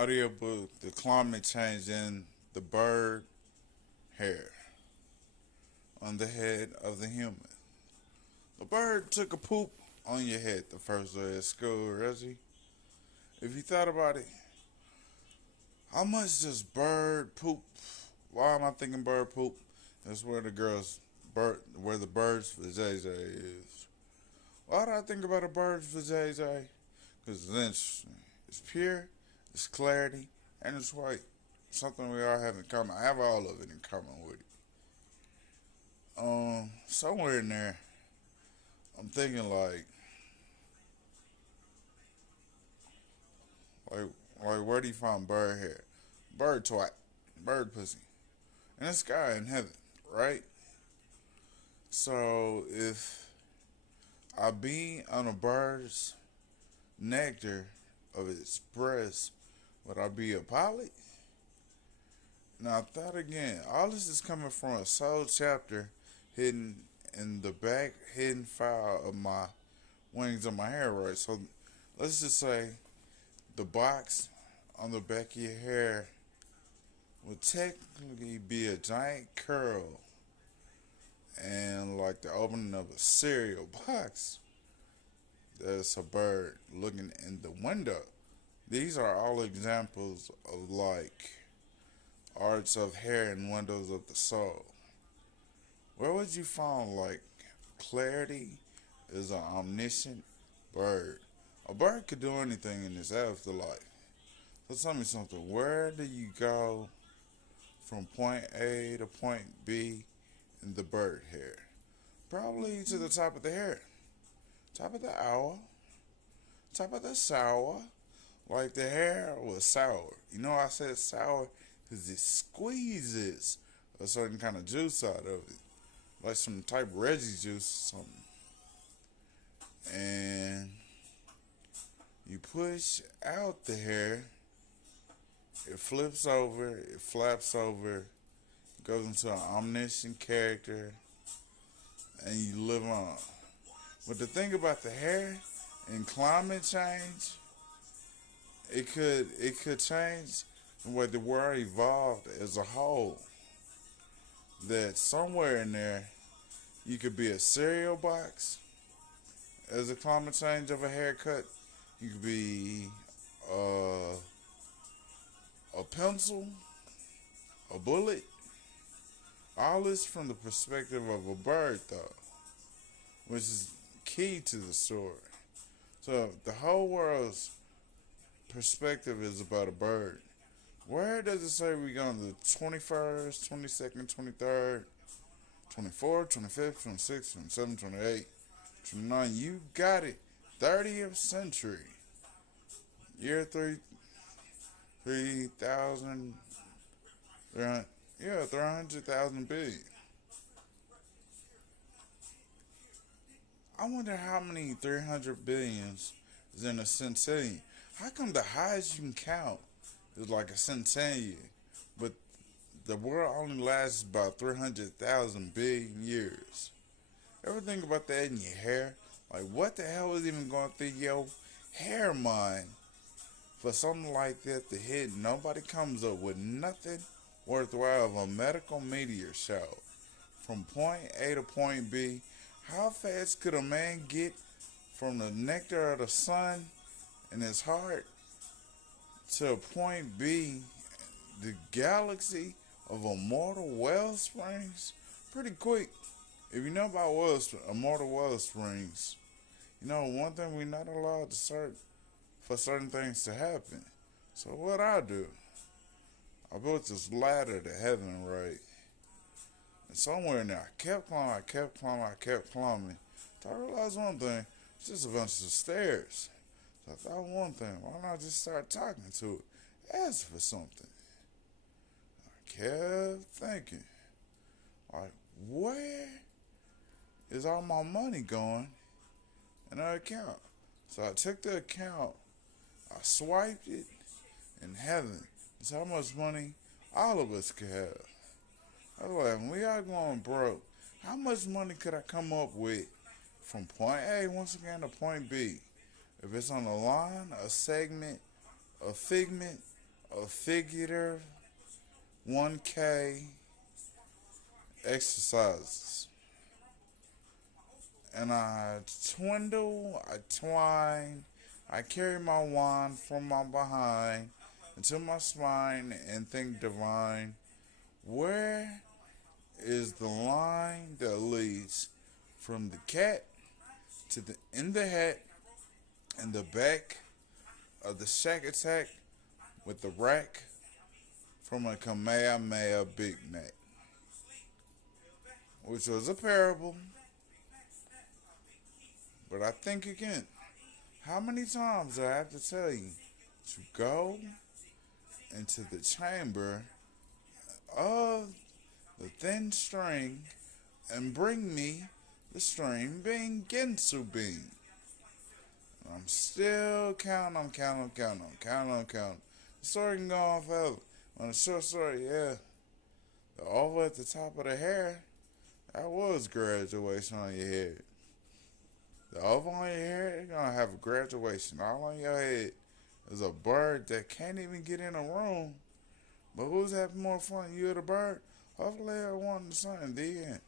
audiobook, The Climate Change in the Bird Hair on the Head of the Human. The bird took a poop on your head the first day of school, Reggie. If you thought about it, how much does bird poop? Why am I thinking bird poop? That's where where the bird's vajayjay is. Why do I think about a bird's vajayjay? Because it's interesting. It's pure, it's clarity, and it's white. Something we all have in common. I have all of it in common with it. Somewhere in there, I'm thinking like, like where do you find bird hair? Bird twat, bird pussy, and this guy in heaven, right? So if I be on a bird's nectar of its breast, would I be a pilot? Now I thought again. All this is coming from a soul chapter hidden in the back hidden file of my wings of my hair, right? So let's just say the box on the back of your hair would technically be a giant curl and like the opening of a cereal box. There's a bird looking in the window. These are all examples of like arts of hair and windows of the soul. Where would you find like clarity is an omniscient bird? A bird could do anything in this afterlife. So tell me something. Where do you go from point A to point B in the bird hair? Probably to the top of the hair. Top of the hour. Top of the sour. Like the hair was sour. You know I said sour because it squeezes a certain kind of juice out of it. Like some type of Reggie juice or something. And you push out the hair, it flips over, it flaps over, goes into an omniscient character, and you live on. But the thing about the hair and climate change, it could change the way the world evolved as a whole. That somewhere in there you could be a cereal box as a climate change of a haircut. You could be a pencil, a bullet. All this from the perspective of a bird, though, which is key to the story. So the whole world's perspective is about a bird. Where does it say we go on the 21st, 22nd, 23rd, 24th, 25th, 26th, 27th, 28th, 29th? You got it. 30th century. Year 3,000, yeah, 300,000 billion. I wonder how many 300 billions is in a centennial. How come the highest you can count is like a centennial, but the world only lasts about 300,000 billion years? Ever think about that in your hair? Like, what the hell is even going through your hair mind for something like that to hit? Nobody comes up with nothing worthwhile of a medical meteor show from point A to point B. How fast could a man get from the nectar of the sun in his heart to point B, the galaxy of immortal well springs? Pretty quick. If you know about immortal well springs, you know one thing we're not allowed to for certain things to happen. So what I do, I built this ladder to heaven, right? And somewhere in there, I kept climbing, I kept climbing, I kept climbing. So I realized one thing, it's just a bunch of stairs. So I thought one thing, why not just start talking to it? Ask for something. I kept thinking, like, where is all my money going in our account? So I took the account, I swiped it, in heaven. It's how much money all of us could have. I was like, when we are going broke, how much money could I come up with from point A once again to point B? If it's on a line, a segment, a figment, a figurative 1K exercises. And I twindle, I twine, I carry my wand from my behind into my spine and think divine. Where is the line that leads from the cat to the in the hat and the back of the shack attack with the rack from a Kamehameha Big Mac, which was a parable. But I think again, how many times do I have to tell you to go into the chamber of the thin string and bring me the string bean Ginsu bean? I'm still counting. The story can go on forever. On the short story, yeah, the oval at the top of the hair, that was graduation on your head. The oval on your head, you're gonna have a graduation all on your head. There's a bird that can't even get in a room. But who's having more fun, you or the bird? Hopefully everyone the same. The end.